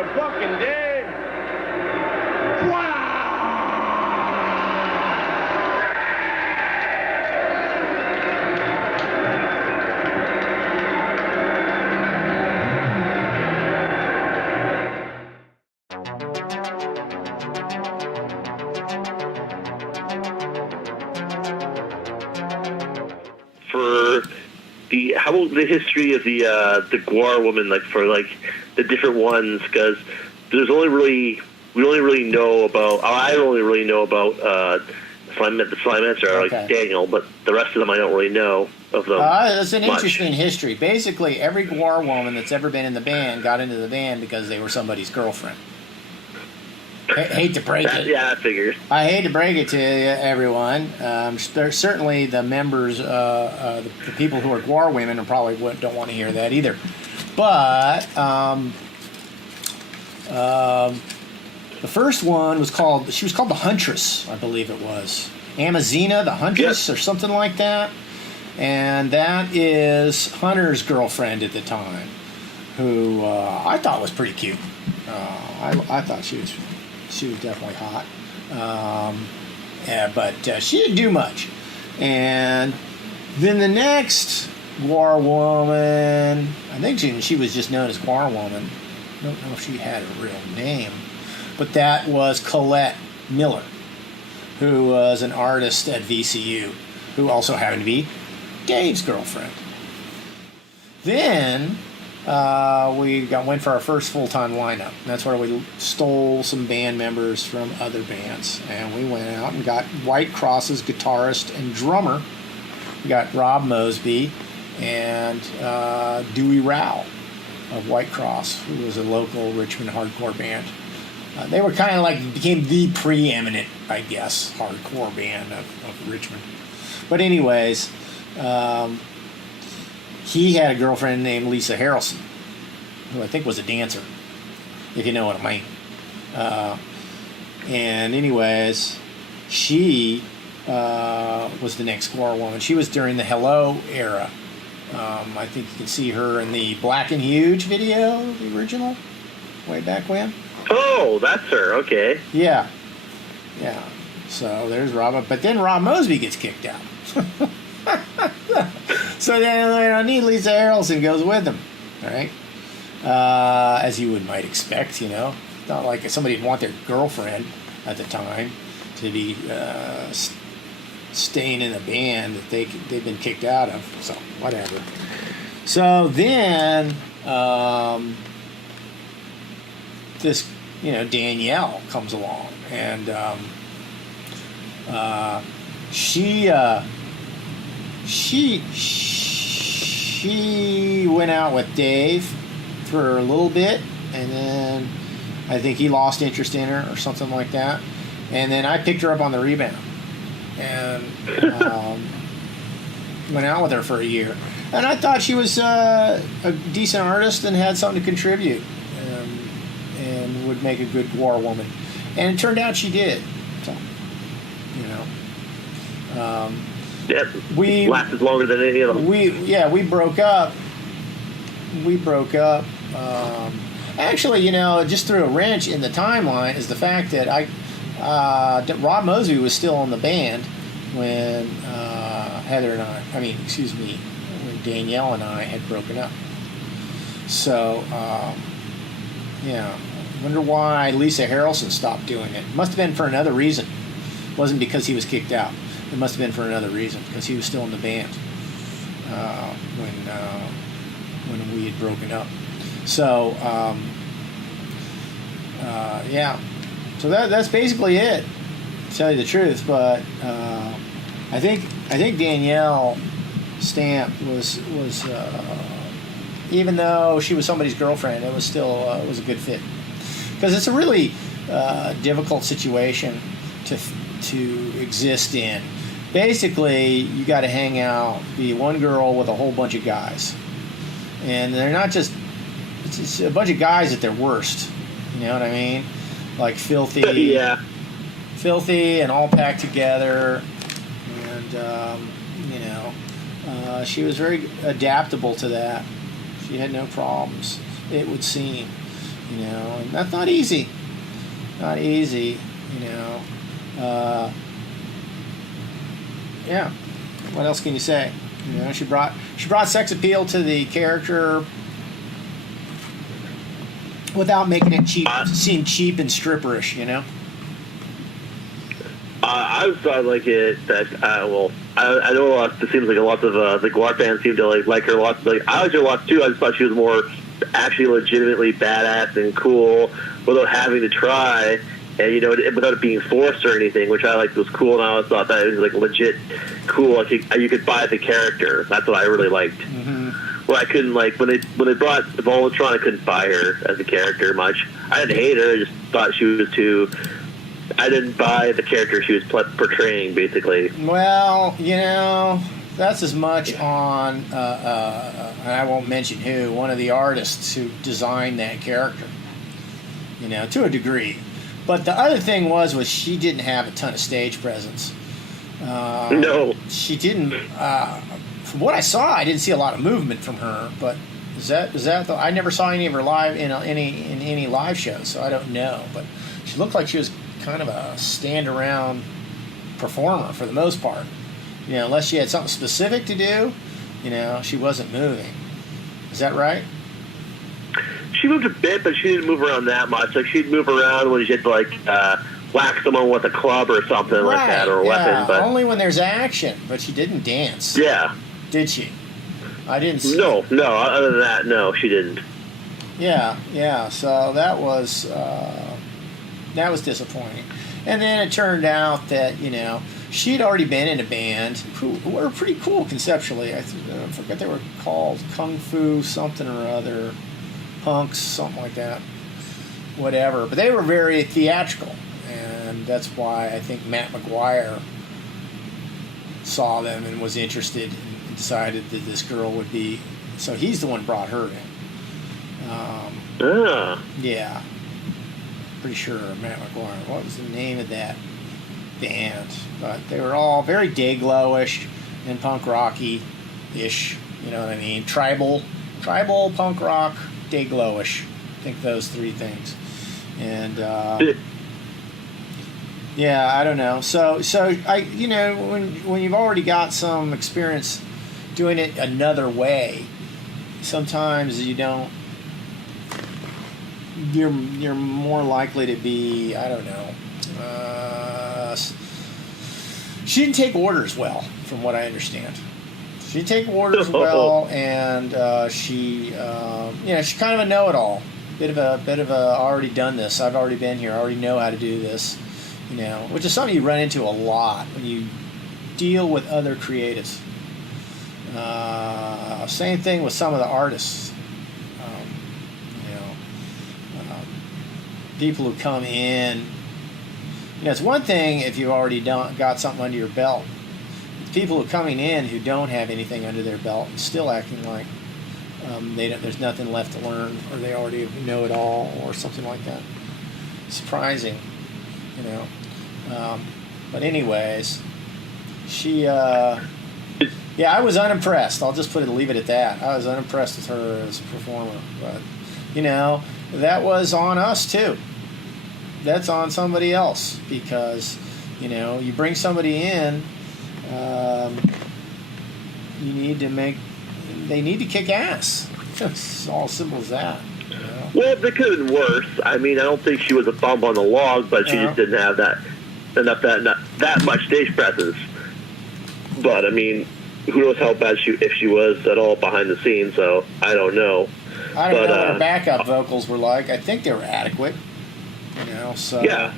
you fucking dig? Wow! For how about the history of the GWAR woman, like for like the different ones, because there's only really I only really know about the Slimettes are like Daniel, but the rest of them I don't really know of them. It's an interesting history. Basically, every GWAR woman that's ever been in the band got into the band because they were somebody's girlfriend. Hate to break it. Yeah, I figured. I hate to break it to you, everyone. Certainly the members, the people who are GWAR women, probably don't want to hear that either. But the first one was called the Huntress, I believe it was. Amazina the Huntress, or something like that. And that is Hunter's girlfriend at the time, who I thought was pretty cute. I thought she was definitely hot. But she didn't do much. And then the next GWAR woman, I think she was just known as GWAR woman. I don't know if she had a real name. But that was Colette Miller, who was an artist at VCU, who also happened to be Dave's girlfriend. Then we went for our first full-time lineup. That's where we stole some band members from other bands. And we went out and got White Cross's guitarist and drummer. We got Rob Mosby and Dewey Rao of White Cross, who was a local Richmond hardcore band. They were kind of like, became the preeminent, I guess, hardcore band of Richmond. But anyways, he had a girlfriend named Lisa Harrelson, who I think was a dancer, if you know what I mean. And anyways, she was the next GWAR woman. She was during the Hello era. I think you can see her in the Black and Huge video, the original, way back when. Oh, that's her. Okay. Yeah. So there's Rob. But then Rob Mosby gets kicked out. So then Lisa Harrelson goes with him. All right. As you might expect, It's not like somebody would want their girlfriend at the time to be staying in a band that they've been kicked out of. So whatever. So then this Danielle comes along, and she went out with Dave for a little bit, and then I think he lost interest in her or something like that, and then I picked her up on the rebound and went out with her for a year, and I thought she was a decent artist and had something to contribute. And would make a good GWAR woman, and it turned out she did. So, we lasted longer than any of them. We broke up. Actually, just threw a wrench in the timeline is the fact that Rob Mosby was still in the band when when Danielle and I had broken up. So. Wonder why Lisa Harrelson stopped doing it. Must have been for another reason. It wasn't because he was kicked out. It must have been for another reason, because he was still in the band when we had broken up. So so that's basically it, to tell you the truth. But I think Danielle Stamp was even though she was somebody's girlfriend, it was still was a good fit, because it's a really difficult situation to exist in. Basically, you got to hang out, be one girl with a whole bunch of guys, and they're not just it's a bunch of guys at their worst. You know what I mean? Like filthy, filthy, and all packed together, and she was very adaptable to that. She had no problems, it would seem. you know, and that's not easy. Not easy, you know. Yeah. What else can you say? You know, she brought sex appeal to the character without making it seem cheap and stripperish, you know. I thought like it that I know a lot. It seems like a lot of the GWAR fans seem to like her a lot. Like I liked her a lot too. I just thought she was more actually legitimately badass and cool without having to try, and you know, without it being forced or anything, which I liked was cool. And I always thought that it was like legit cool. Like you could buy the character. That's what I really liked. Well, I couldn't like when they brought Volatile, I couldn't buy her as a character much. I didn't hate her. I just thought she was too. I didn't buy the character she was portraying, basically. Well, you know, that's as much on, and I won't mention who, one of the artists who designed that character, you know, to a degree. But the other thing was she didn't have a ton of stage presence. No. She didn't, from what I saw, I didn't see a lot of movement from her, but is that I never saw any of her live in any live shows, so I don't know. But she looked like she was kind of a stand-around performer for the most part. You know, unless she had something specific to do, you know, she wasn't moving. Is that right? She moved a bit, but she didn't move around that much. Like, she'd move around when she had to, like, whack someone with a club or something like that, or a weapon. But only when there's action, but she didn't dance. Yeah. Did she? I didn't see. No. Other than that, no, she didn't. Yeah. So that was disappointing. And then it turned out that, you know, she'd already been in a band who were pretty cool conceptually. I forget they were called Kung Fu something or other, Punks, something like that, whatever. But they were very theatrical, and that's why I think Matt McGuire saw them and was interested and decided that this girl would be. So he's the one who brought her in. Yeah. Pretty sure Matt McGuire. What was the name of that band? But they were all very Dayglow-ish and punk rocky-ish. You know what I mean? Tribal, punk rock, Dayglow-ish. I think those three things. And yeah, I don't know. So I, you know, when you've already got some experience doing it another way, sometimes you don't. You're more likely to be, I don't know. She didn't take orders well, from what I understand. She didn't take orders well, and she, you know, she's kind of a know-it-all. Bit of a already done this. I've already been here. I already know how to do this. You know, which is something you run into a lot when you deal with other creatives. Same thing with some of the artists. People who come in, you know, it's one thing if you've already got something under your belt. It's people who are coming in who don't have anything under their belt and still acting like there's nothing left to learn, or they already know it all, or something like that. Surprising, you know. But anyways, she, yeah, I was unimpressed. I'll just leave it at that. I was unimpressed with her as a performer, but you know, that was on us too. That's on somebody else, because, you know, you bring somebody in, they need to kick ass. It's all simple as that. You know? Well, it could have been worse. I mean, I don't think she was a bump on the log, but she just didn't have that much stage presence. But I mean, who knows how bad if she was at all behind the scenes? So I don't know. I don't know what her backup vocals were like. I think they were adequate. You know, so yeah.